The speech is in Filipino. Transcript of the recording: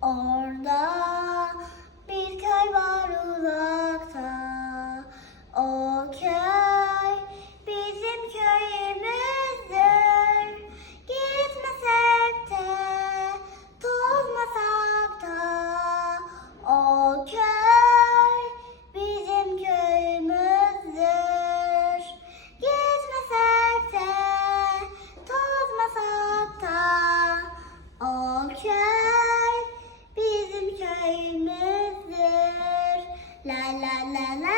Oh. La la la